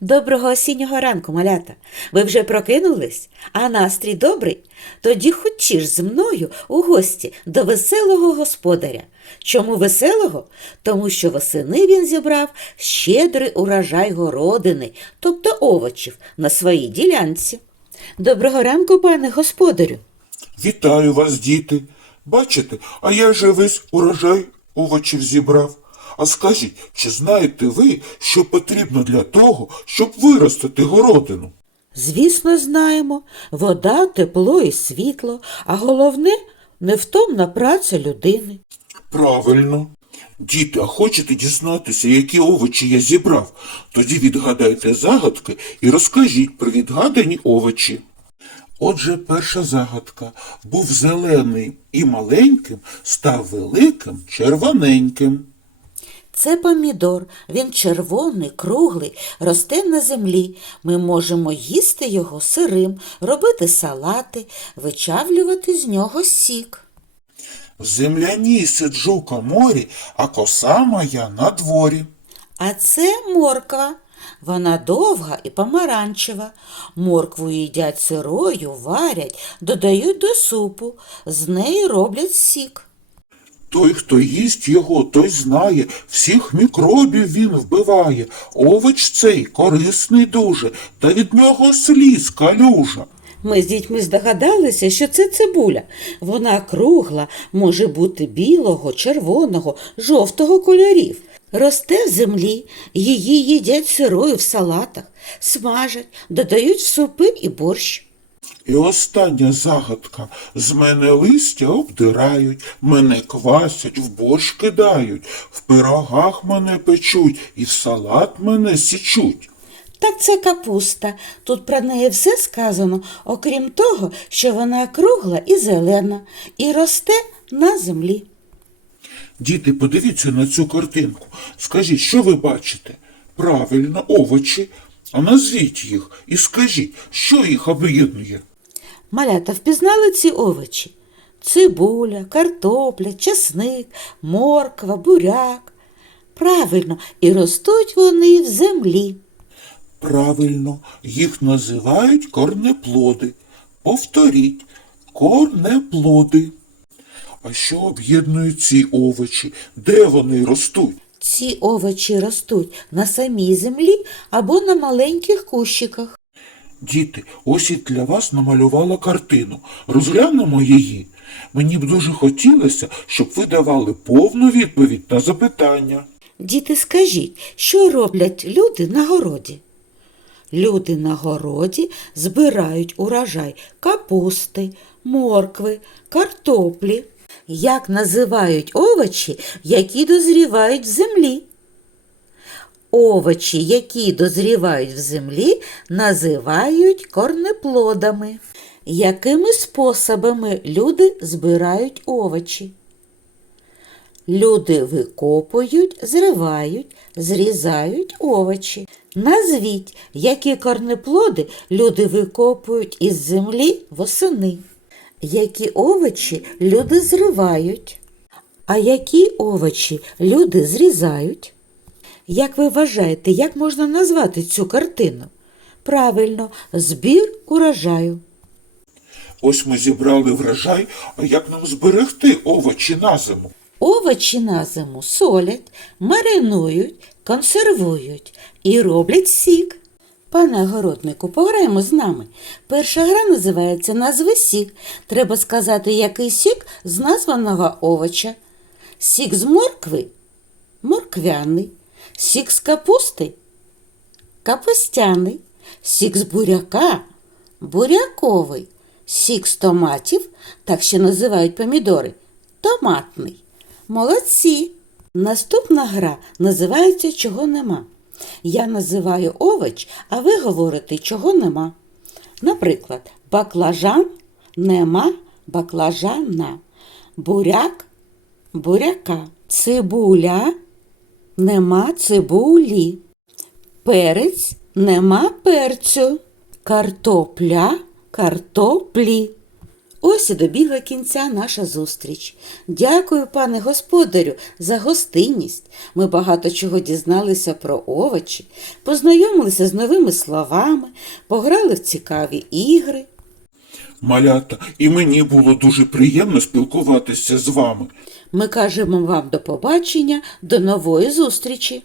Доброго осіннього ранку, малята. Ви вже прокинулись, а настрій добрий? Тоді хочеш з мною у гості до веселого господаря. Чому веселого? Тому що восени він зібрав щедрий урожай городини, тобто овочів, на своїй ділянці. Доброго ранку, пане господарю. Вітаю вас, діти. Бачите, а я же весь урожай овочів зібрав. А скажіть, чи знаєте ви, що потрібно для того, щоб виростити городину? Звісно, знаємо, вода, тепло і світло, а головне невтомна праця людини. Правильно. Діти, а хочете дізнатися, які овочі я зібрав? Тоді відгадайте загадки і розкажіть про відгадані овочі. Отже, перша загадка. Був зелений і маленьким, став великим, червоненьким. Це помідор, він червоний, круглий, росте на землі. Ми можемо їсти його сирим, робити салати, вичавлювати з нього сік. В земляній сиджу коморі, а коса моя на дворі. А це морква. Вона довга і помаранчева. Моркву їдять сирою, варять, додають до супу, з неї роблять сік. Той, хто їсть його, той знає, всіх мікробів він вбиває. Овоч цей корисний дуже, та від нього сліз калюжа. Ми з дітьми здогадалися, що це цибуля. Вона кругла, може бути білого, червоного, жовтого кольорів. Росте в землі, її їдять сирою в салатах, смажать, додають в супи і борщ. І остання загадка. З мене листя обдирають, мене квасять, в борщ кидають, в пирогах мене печуть і в салат мене січуть. Так це капуста. Тут про неї все сказано, окрім того, що вона кругла і зелена, і росте на землі. Діти, подивіться на цю картинку. Скажіть, що ви бачите? Правильно, овочі. А назвіть їх і скажіть, що їх об'єднує. Малята впізнали ці овочі? Цибуля, картопля, чесник, морква, буряк. Правильно, і ростуть вони в землі. Правильно, їх називають корнеплоди. Повторіть, корнеплоди. А що об'єднують ці овочі? Де вони ростуть? Ці овочі ростуть на самій землі або на маленьких кущиках. Діти, ось і для вас намалювала картину. Розглянемо її. Мені б дуже хотілося, щоб ви давали повну відповідь на запитання. Діти, скажіть, що роблять люди на городі? Люди на городі збирають урожай капусти, моркви, картоплі. Як називають овочі, які дозрівають в землі? Овочі, які дозрівають в землі, називають корнеплодами. Якими способами люди збирають овочі? Люди викопують, зривають, зрізають овочі. Назвіть, які корнеплоди люди викопують із землі восени. Які овочі люди зривають, а які овочі люди зрізають? Як ви вважаєте, як можна назвати цю картину? Правильно, збір урожаю. Ось ми зібрали врожай, а як нам зберегти овочі на зиму? Овочі на зиму солять, маринують, консервують і роблять сік. Пане огороднику, пограємо з нами. Перша гра називається Назви сік. Треба сказати, який сік з названого овоча. Сік з моркви морквяний, сік з капусти капустяний, сік з буряка буряковий, сік з томатів, так ще називають помідори, томатний. Молодці! Наступна гра називається Чого нема. Я називаю овоч, а ви говорите, чого нема. Наприклад, баклажан нема баклажана, буряк буряка, цибуля нема цибулі, перець нема перцю, картопля картоплі. Ось і добігла кінця наша зустріч. Дякую, пане господарю, за гостинність. Ми багато чого дізналися про овочі, познайомилися з новими словами, пограли в цікаві ігри. Малята, і мені було дуже приємно спілкуватися з вами. Ми кажемо вам до побачення, до нової зустрічі.